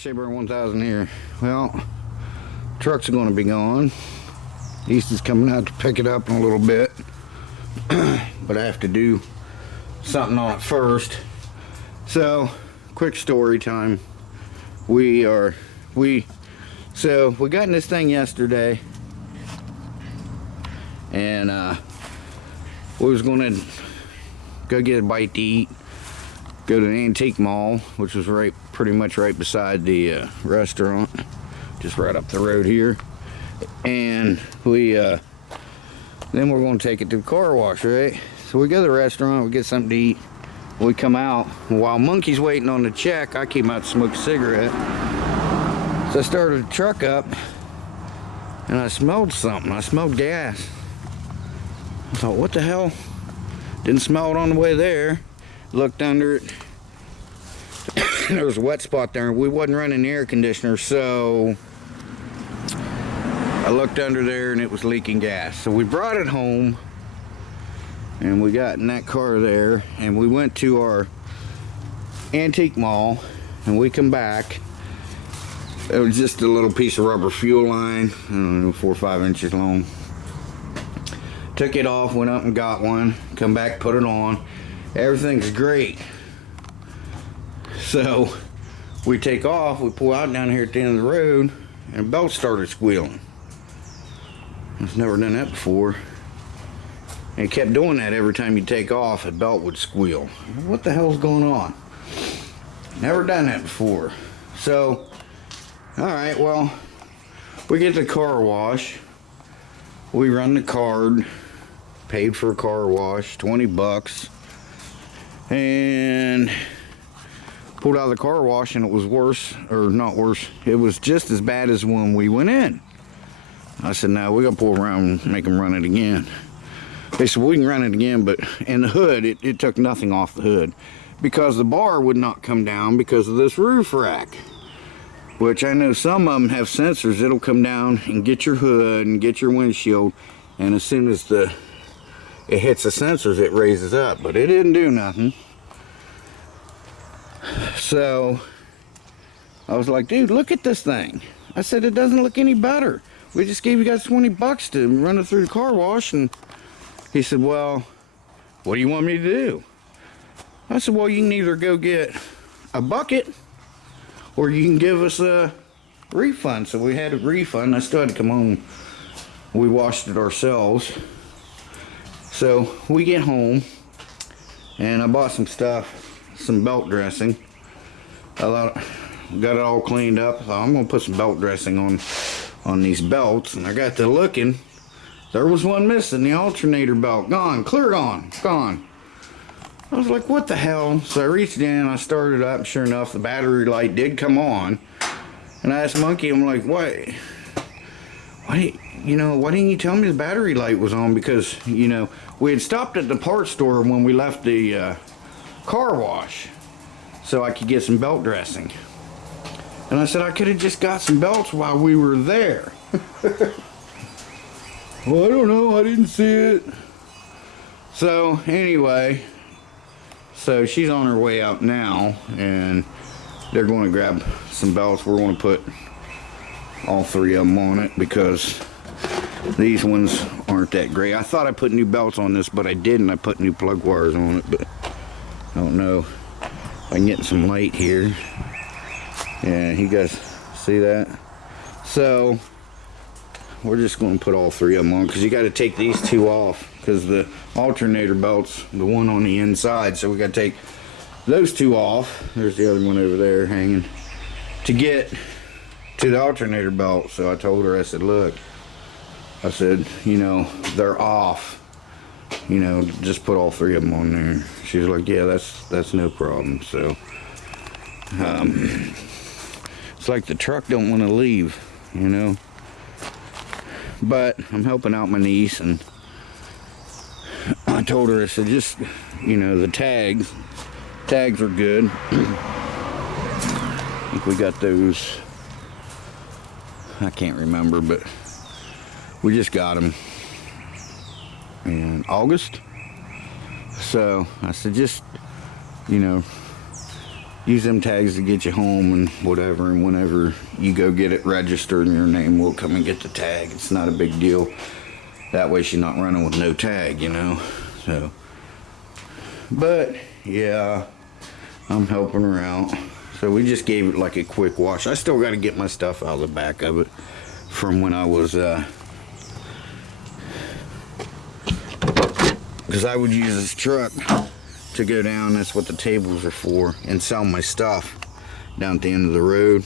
Shaper 1000 here. Well, trucks are going to be gone. Easton's coming out to pick it up in a little bit, but I have to do something on it first. So, quick story time. We got in this thing yesterday, and we was going to go get a bite to eat, go to the antique mall, which was pretty much right beside the restaurant, just right up the road here. And then we're going to take it to the car wash, right? So we go to the restaurant, we get something to eat, we come out, and while Monkey's waiting on the check, I came out to smoke a cigarette. So I started the truck up, and I smelled something. I smelled gas. I thought, what the hell? Didn't smell it on the way there. Looked under it. There was a wet spot there. We wasn't running the air conditioner, so I looked under there and it was leaking gas. So we brought it home, and we got in that car there, and we went to our antique mall, and we come back. It was just a little piece of rubber fuel line, I don't know, 4 or 5 inches long. Took it off, went up and got one, come back, put it on. Everything's great. So we take off, we pull out down here at the end of the road, and the belt started squealing. I've never done that before. And it kept doing that every time you take off, the belt would squeal. What the hell's going on? Never done that before. So, alright, well, we get the car wash. We run the card, paid for a car wash, 20 bucks. And pulled out of the car wash, and it was worse, or not worse, it was just as bad as when we went in. I said, no, we gotta pull around and make them run it again. They said, we can run it again, but in the hood, it took nothing off the hood, because the bar would not come down because of this roof rack, which I know some of them have sensors. It'll come down and get your hood and get your windshield, and as soon as it hits the sensors, it raises up, but it didn't do nothing. So I was like, dude, look at this thing. I said, it doesn't look any better. We just gave you guys 20 bucks to run it through the car wash. And he said, well, what do you want me to do? I said, well, you can either go get a bucket, or you can give us a refund. So we had a refund. I still had to come home. We washed it ourselves. So we get home, and I bought some stuff, some belt dressing. Got it all cleaned up. I thought, I'm gonna put some belt dressing on these belts, and I got to looking. There was one missing, the alternator belt. Gone, clear gone. I was like, what the hell? So I reached in, I started up, and sure enough, the battery light did come on. And I asked Monkey, I'm like, why didn't you tell me the battery light was on? Because, we had stopped at the parts store when we left the car wash, so I could get some belt dressing. And I said, I could have just got some belts while we were there. Well, I don't know, I didn't see it. So anyway, so she's on her way out now, and they're going to grab some belts. We're going to put all 3 of them on it, because these ones aren't that great. I thought I put new belts on this, but I didn't. I put new plug wires on it, but I don't know if I can get some light here. Yeah, you guys see that? So we're just going to put all 3 of them on, because you got to take these 2 off, because the alternator belt's the one on the inside, so we got to take those 2 off. There's the other one over there hanging to get to the alternator belt. So I told her, I said, look, I said, they're off, just put all 3 of them on there. She was like, yeah, that's no problem. So it's like the truck don't want to leave, but I'm helping out my niece, and I told her, I said, just, the tags are good. I think we got those, I can't remember, but we just got them in August. So I said, just, use them tags to get you home and whatever, and whenever you go get it registered in your name, we'll come and get the tag. It's not a big deal. That way she's not running with no tag, you know. So, but yeah, I'm helping her out. So we just gave it like a quick wash. I still got to get my stuff out of the back of it from when I was because I would use this truck to go down. That's what the tables are for, and sell my stuff down at the end of the road.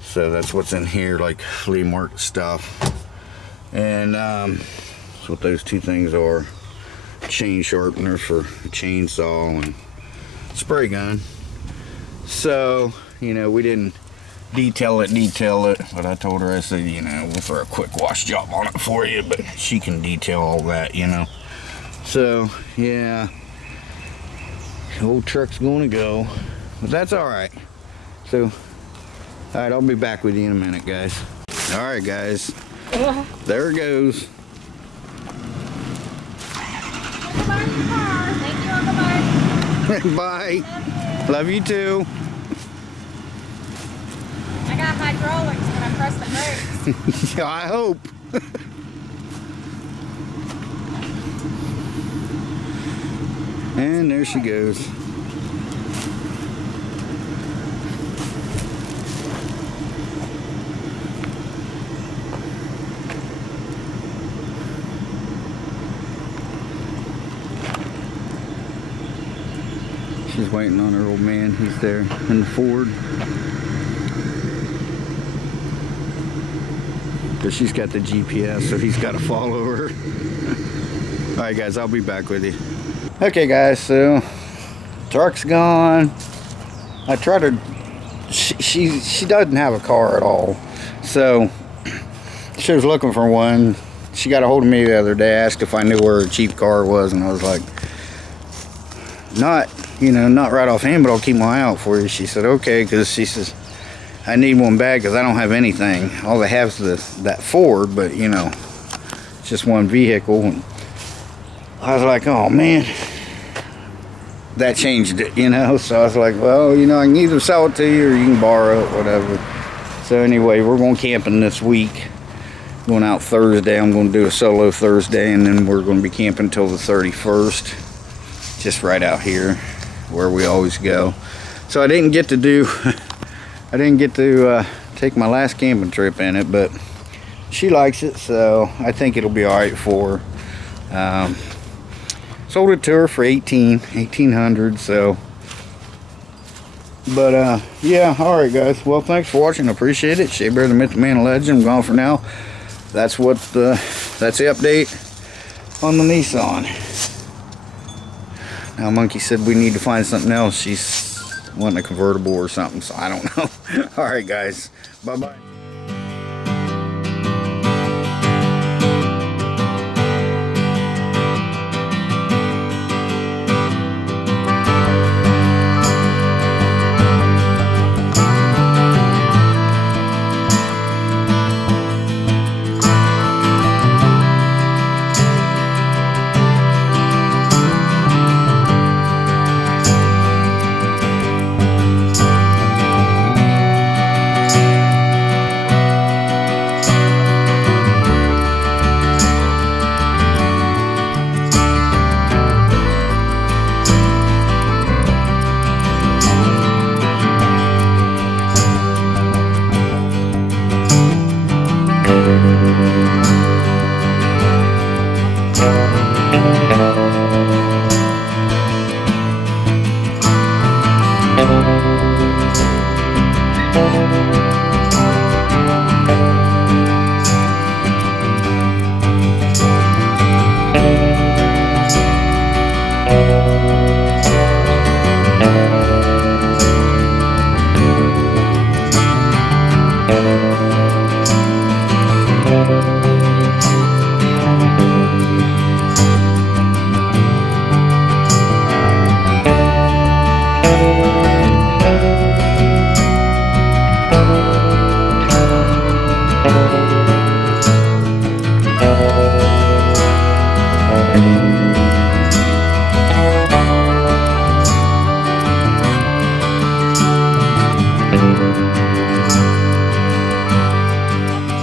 So that's what's in here, like flea market stuff. And that's what those two things are. Chain sharpener for a chainsaw and spray gun. So, you know, we didn't detail it, but I told her, I said, you know, we'll throw a quick wash job on it for you, but she can detail all that, you know. So, yeah, the old truck's gonna go, but that's all right. So, all right, I'll be back with you in a minute, guys. All right, guys, there it goes. Bye. Love you too. I got hydraulics when I press the brakes. Yeah, I hope. And there she goes. She's waiting on her old man. He's there in the Ford. But she's got the GPS, so he's got to follow her. Alright guys, I'll be back with you. Okay guys, so truck's gone. I tried to, she doesn't have a car at all. So she was looking for one. She got a hold of me the other day, asked if I knew where a cheap car was, and I was like, not, you know, not right offhand, but I'll keep my eye out for you. She said, okay, because she says, I need one bad because I don't have anything. All I have is that Ford, but you know, it's just one vehicle. And I was like, oh man, that changed it, you know. So I was like, well, you know, I can either sell it to you or you can borrow it, whatever. So anyway, we're going camping this week. Going out Thursday. I'm going to do a solo Thursday, and then we're going to be camping until the 31st. Just right out here where we always go. So I didn't get to do I didn't get to take my last camping trip in it, but she likes it, so I think it'll be all right for her. Sold it to her for $1,800, so. But yeah, all right guys, well, thanks for watching. I appreciate it. Shea Bear, the Myth, the Man, Legend. I'm gone for now. That's what that's the update on the Nissan. Now Monkey said we need to find something else. She's wanting a convertible or something, so I don't know. All right guys, bye bye.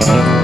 Bye.